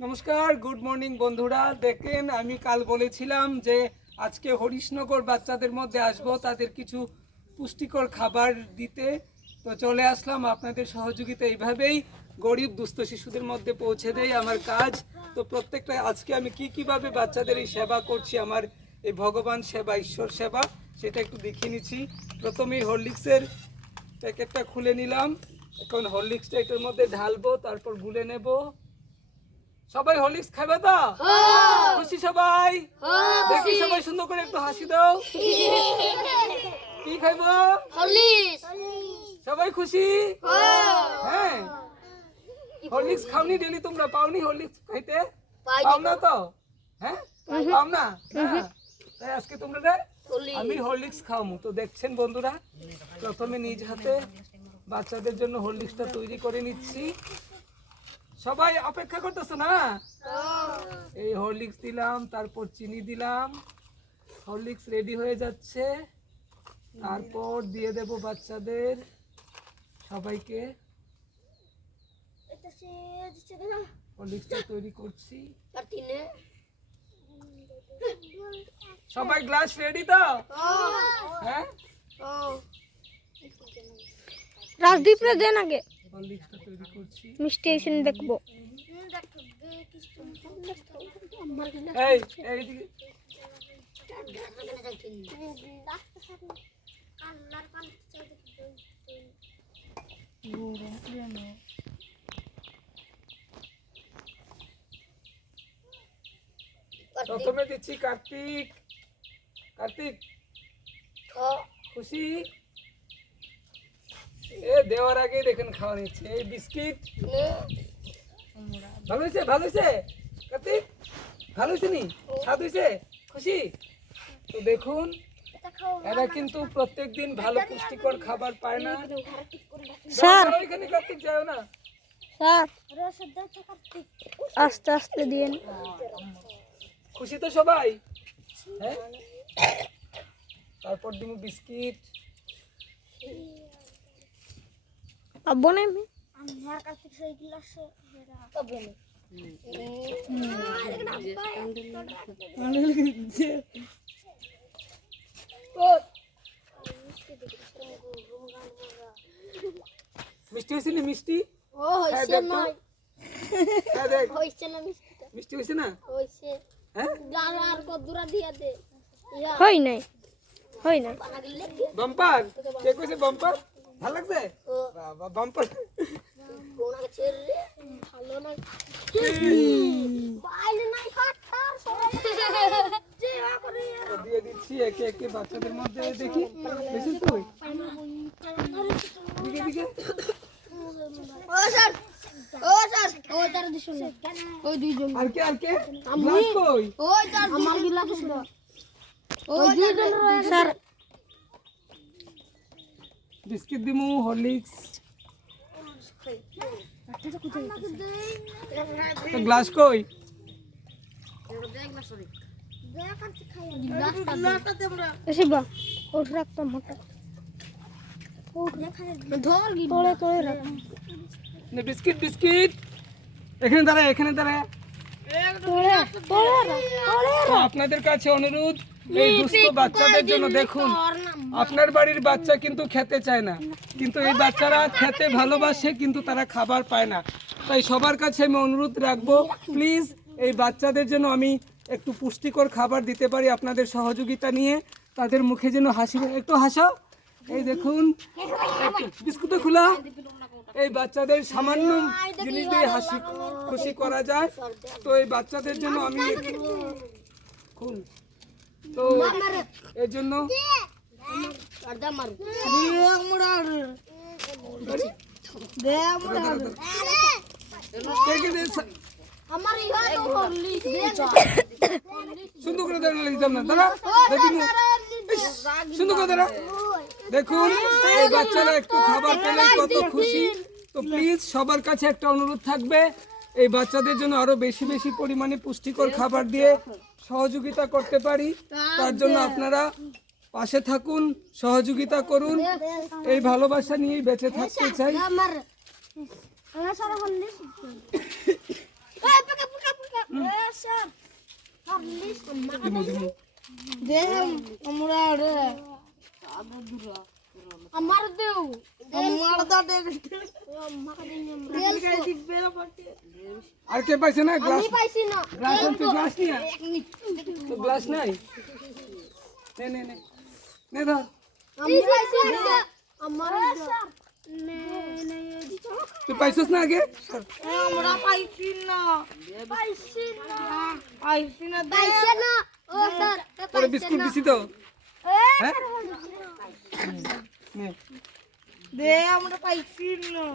নমস্কার, good morning বন্ধুরা। দেখেন, আমি কাল বলেছিলাম যে আজকে হরিশনগর বাচ্চাদের মধ্যে আসবো, তাদের কিছু পুষ্টিকর খাবার দিতে। তো চলে আসলাম আপনাদের সহযোগিতা। এইভাবেই গরিব দুস্থ শিশুদের মধ্যে পৌঁছে দেয় আমার কাজ। তো প্রত্যেকটা আজকে আমি কিভাবে বাচ্চাদের এই সেবা করছি, আমার এই ভগবান সেবা, ঈশ্বর সেবা, সেটা একটু দেখিয়ে নিচ্ছি। প্রথমেই হরলিক্সের প্যাকেটটা খুলে নিলাম। এখন হরলিক্সটা এটার মধ্যে ঢালবো, তারপর গুলে নেব। সবাই হরলিক্স খাবে তো? খুশি সবাই? দেখি সবাই সুন্দর করে একটু হাসি দাও। কি খাইবো? হরলিক্স। সবাই খুশি? হ্যাঁ। হরলিক্স খাওনি ডেলি? তোমরা পাওনি হরলিক্স খাইতে? পাও না তো? হ্যাঁ, পাও না? তাই আজকে তোমরা আমি হরলিক্স খাওয়াবো। তো দেখছেন বন্ধুরা, প্রথমে নিজ হাতে বাচ্চাদের জন্য হরলিক্সটা তৈরি করে নিচ্ছি। সবাই অপেক্ষা করতেছো না? এই হরলিক্স দিলাম, তারপর চিনি দিলাম। হরলিক্স রেডি হয়ে যাচ্ছে। তারপর দিয়ে দেব বাচ্চাদের সবাইকে। হরলিক্সটা তৈরি করছি। সবাই গ্লাস রেডি তো? হ্যাঁ, রাজদীপ রে দেন আগে, হরলিক্সটা তৈরি করছি। মিষ্টি এসে দেখবো। এই এইদিকে প্রথমে দিচ্ছি কার্তিক। কার্তিক খুশি? এ দেওয়ার আগে দেখেন খাওয়া নিচ্ছে। এই বিস্কিট ভালো হয়েছে? ভালো হয়েছে কার্তিক? ভালো হয়েছে নি? স্বাদ হয়েছে? খুশি? তো দেখুন, এরা কিন্তু প্রত্যেকদিন ভালো পুষ্টিকর খাবার পায় না। স্যার, ওইখানে কার্তিক যাও না। স্যার আস্তে আস্তে দিন। খুশি তো সবাই? হ্যাঁ, তারপর দিব বিস্কিট। আব্বু নাই মিষ্টি হয়েছে না? মিষ্টি ও হইছে না, হ্যাঁ দেখ, হইছে না মিষ্টি হয়েছে না? হইছে। হ্যাঁ, গাল আর কদুরা দিয়া দে। হই নাই, হই নাই। বাম্পার কে কইছে? বাম্পার ভালো লাগছে? বাবা বাম্পার কোনা ছেড়ে ভালো না, বাইলে নাই ফাটা সবাই যে করে দিয়ে দিচ্ছি একে একে বাচ্চাদের মধ্যে। দেখি বেশি তুই দিকে দিকে। ও স্যার, ও স্যার, ও তার দিছ না, ওই দুইজন আর কে গ্লাস কই? ওই তার আমার গিলাস ছিল, ওই দুইজন স্যার। বিস্কিট দিমু, হরলিক্স। তো গ্লাস কই? শিবা ওঠ রাখতাম মোটা তোলে তোলে রাখ। নে বিস্কিট বিস্কিট। এখানে দাঁড়া, এখানে দাঁড়া। তোলে তোলে রাখ, তোলে তো আপনাদের কাছে অনুরোধ, এই দুস্থ বাচ্চাদের জন্য দেখুন, আপনার বাড়ির বাচ্চা কিন্তু খেতে চায় না, কিন্তু এই বাচ্চারা খেতে ভালোবাসে, কিন্তু তারা খাবার পায় না। তাই সবার কাছে আমি অনুরোধ রাখবো, প্লিজ এই বাচ্চাদের জন্য আমি একটু পুষ্টিকর খাবার দিতে পারি আপনাদের সহযোগিতা নিয়ে। তাদের মুখে যেন হাসি। একটু হাসো। এই দেখুন, বিস্কুটটা খোলা। এই বাচ্চাদের সামান্য জিনিস দিয়ে হাসি খুশি করা যায়। তো এই বাচ্চাদের জন্য আমি খুল, তো এর জন্য সুন্দর করে দাঁড়ালে দিতাম না। দাঁড়া দেখি, সুন্দর করে দাঁড়া। দেখুন, এই বাচ্চারা একটু খাবার পেলে কত খুশি। তো প্লিজ সবার কাছে একটা অনুরোধ থাকবে, এই বাচ্চাদের জন্য আরো বেশি বেশি পরিমাণে পুষ্টিকর খাবার দিয়ে সহযোগিতা করতে পারি। তার জন্য আপনারা পাশে থাকুন, সহযোগিতা করুন। এই ভালোবাসা নিয়েই বেঁচে থাকতে চাই। দিমু দিমু দে আমরা রে আমার দেও আমার দাদা আর কে পাইছে না গ্লাস আমি পাইছি না গ্লাস আনতে গ্লাস নিয়ে তো গ্লাস নাই নে নে নে নে ধর আমি পাইছি না আমার তুই পাইছস না আগে আমরা পাইছি না পাইছি না পাইছি না পাইছে না ও স্যার পরে বিস্কুট দিছি তো হ্যাঁ নে দে আমরা পাইছি না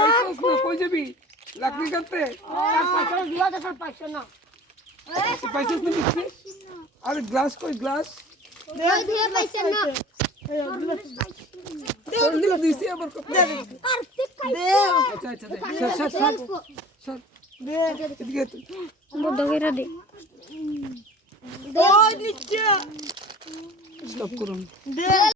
পাইছস না কই যাবি লাকড়ি কাটতে পাইছে না তুই পাইছস না বিস্কুট আর গ্লাস কই গ্লাস দে পাইছে না তোর দিকে দিছি আবার কত দে আচ্ছা আচ্ছা দে সর সর সর সর দে এদিকে তুই। বড় করে দে দে নিচে স্টপ করুন দে